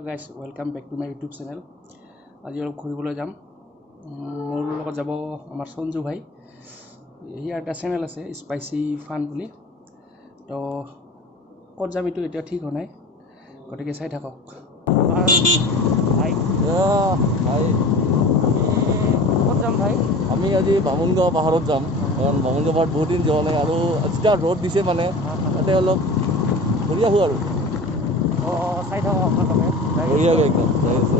Hello guys, welcome back to my YouTube channel. আজি অলপ ঘুৰিবলৈ যাম। মোৰ লগত যাব আমাৰ সঞ্জু ভাই। ইয়াৰ এটা চেনেল আছে স্পাইসি ফান বুলি। তো ক'ত যাম এইটো এতিয়া ঠিক হোৱা নাই, গতিকে চাই থাকক। ভাই ভাই ক'ত যাম ভাই? আমি আজি বামুণগাঁও পাহাৰত যাম, কাৰণ বামুণগাঁও পাহাৰত বহুত দিন যোৱা নাই আৰু যেতিয়া ৰ'দ দিছে মানে তাতে অলপ ঘূৰি আহোঁ আৰু চাই থাকক আপোনালোকে। বঢ়িয়াকৈ একদম যাই আছে।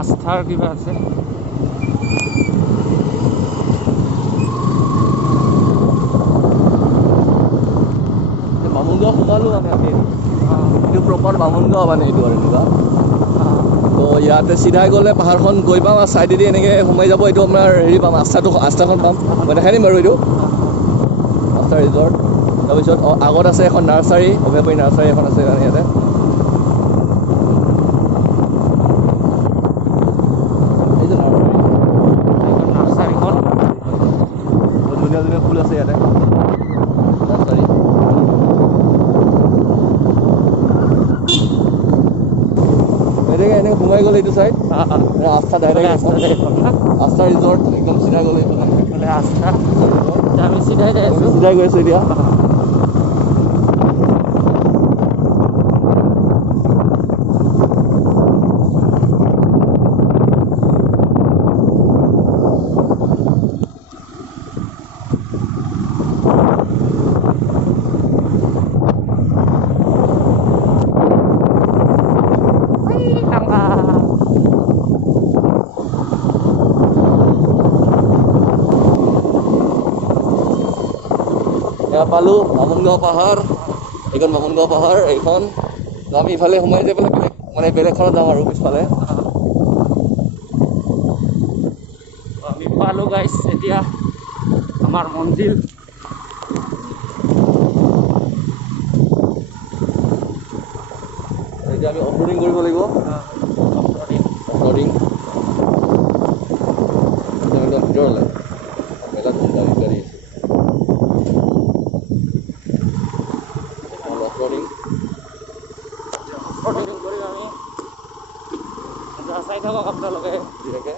আস্থাৰ কিবা আছে। বামুণগাঁও সোমালোঁ মানে আমি এইটো প্ৰপাৰ বামুণগাঁও মানে এইটো আৰু এনেকুৱা। তো ইয়াতে চিধাই গ'লে পাহাৰখন গৈ পাম আৰু ছাইডেদি এনেকৈ সোমাই যাব। এইটো আপোনাৰ হেৰি পাম, আস্থাখন পাম। মই দেখাই দিম বাৰু এইটো আস্থা ৰিজৰ্ট। তাৰপিছত আগত আছে এখন নাৰ্চাৰী, অভয়াপুৰী নাৰ্চাৰী এখন আছে কাৰণে ইয়াতে। ধুনীয়া ধুনীয়া ফুল আছে ইয়াতে নাৰ্চাৰী। এনেকৈ সোমাই গ'লে এইটো চাইড আস্থা ডাইৰেক্ট আস্থা ৰিজৰ্ট একদম চিধাই গ'লে এইফালে আস্থা। আমি চিধাই যাই আছোঁ, চিধাই গৈ আছোঁ এতিয়া। এয়া পালোঁ বামুণগাঁও পাহাৰ, এইখন বামুণগাঁও পাহাৰ এইখন। আমি ইফালে সোমাই যাই পেলাই বেলেগখনত যাম আৰু পিছফালে। আমি পালোঁ গাইছ এতিয়া আমাৰ মন্দিৰ। এতিয়া আমি অফৰোডিং কৰিব লাগিব। অফৰোডিং একদম ভিতৰলৈ মেলা গাড়ী আছে। অফৰোডিং কৰি আমি চাই থাকক আপোনালোকে ধুনীয়াকৈ।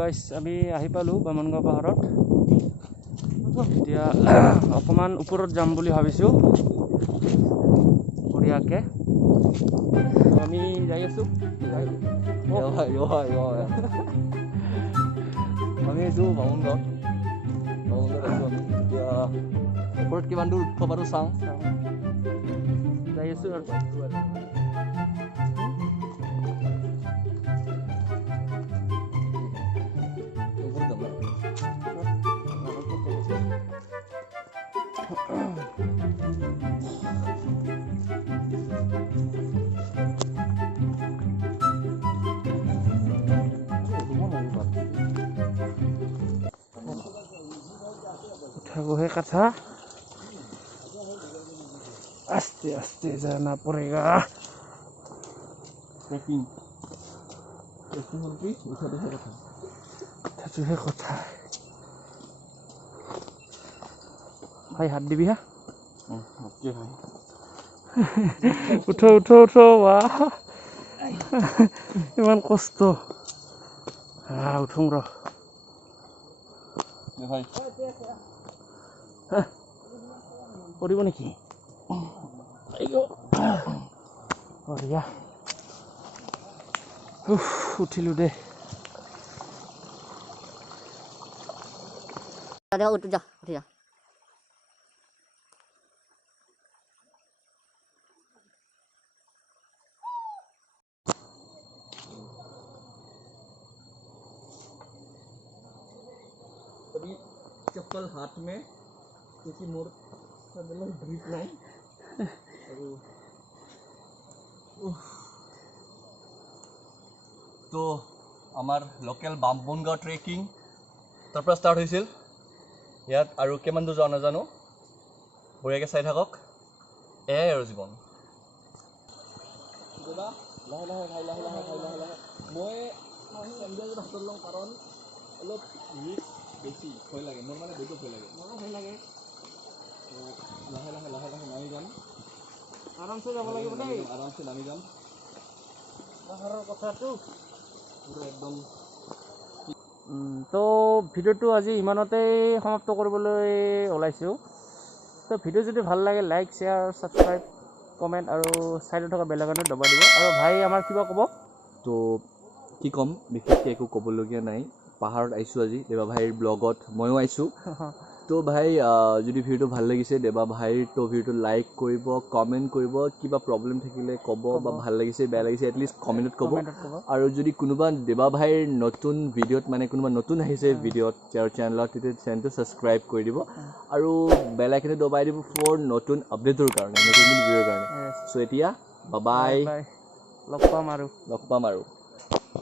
গাইছ আমি আহি পালোঁ বামুণগাঁও পাহাৰত। এতিয়া অকণমান ওপৰত যাম বুলি ভাবিছোঁ বঢ়িয়াকৈ। আমি যাই আছোঁ। আমি আহিছোঁ বামুণগাঁৱত আছোঁ আমি। এতিয়া ওপৰত কিমান দূৰ উঠিব পাৰোঁ চাওঁ। যাই আছোঁ আৰু उठाओ है कथा आस्ते आस्ते जाना पड़ेगा। उठाओ है कथा भाई हाथ दिबी हा उठो उठो उठो वाह इमान कष्ट उठों र पड़िब नेকি बढिया उठिलो दे उठ जा उठ जा अभी चप्पल हाथ में क्योंकि मोर सदलन ग्रिप नहीं तो আমাৰ লোকেল বামবনগাঁও ট্ৰেকিং তাৰ পৰা ষ্টাৰ্ট হৈছিল ইয়াত আৰু কিমান দূৰ যোৱা নাজানো বঢ়িয়াকৈ চাই থাকক এয়াই আৰু জীৱন দাদা লাহে লাহে ভাই লাহে লাহে ভাই লাহে লাহে মই চেণ্ডেল হাতত লওঁ কাৰণ অলপ ৰিস্ক বেছি ভয় লাগে মোৰ মানে বহুত ভয় লাগে মোৰো ভয় লাগে লাহে লাহে লাহে লাহে নামি যাম আৰামছে যাব লাগিব দেই আৰামছে নামি যাম পাহাৰৰ কথাটো পুৰো একদম তো ভিডিওটো আজি ইমানতেই সমাপ্ত কৰিবলৈ ওলাইছোঁ তো ভিডিও যদি ভাল লাগে লাইক শ্বেয়াৰ ছাবস্ক্ৰাইব কমেণ্ট আৰু ছাইডত থকা বেল আইকনটো দবাই দিব আৰু ভাই আমাৰ কিবা ক'ব তো কি ক'ম বিশেষকৈ একো ক'বলগীয়া নাই পাহাৰত আহিছোঁ আজি দেৱা ভাইৰ ব্লগত ময়ো আহিছোঁ তো ভাই যদি ভিডিওটো ভাল লাগিছে দেৱা ভাইৰ তো ভিডিওটো লাইক কৰিব কমেণ্ট কৰিব কিবা প্ৰব্লেম থাকিলে ক'ব বা ভাল লাগিছে বেয়া লাগিছে এটলিষ্ট কমেণ্টত ক'ব আৰু যদি কোনোবা দেৱা ভাইৰ নতুন ভিডিঅ'ত মানে কোনোবা নতুন আহিছে ভিডিঅ'ত তেওঁৰ চেনেলত তেতিয়া চেনেলটো ছাবস্ক্ৰাইব কৰি দিব আৰু বেল আইকনটো দবাই দিব ফৰ নতুন আপডেটৰ কাৰণে নতুন ভিডিঅ'ৰ কাৰণে চ' এতিয়া বাই বাই লগ পাম আৰু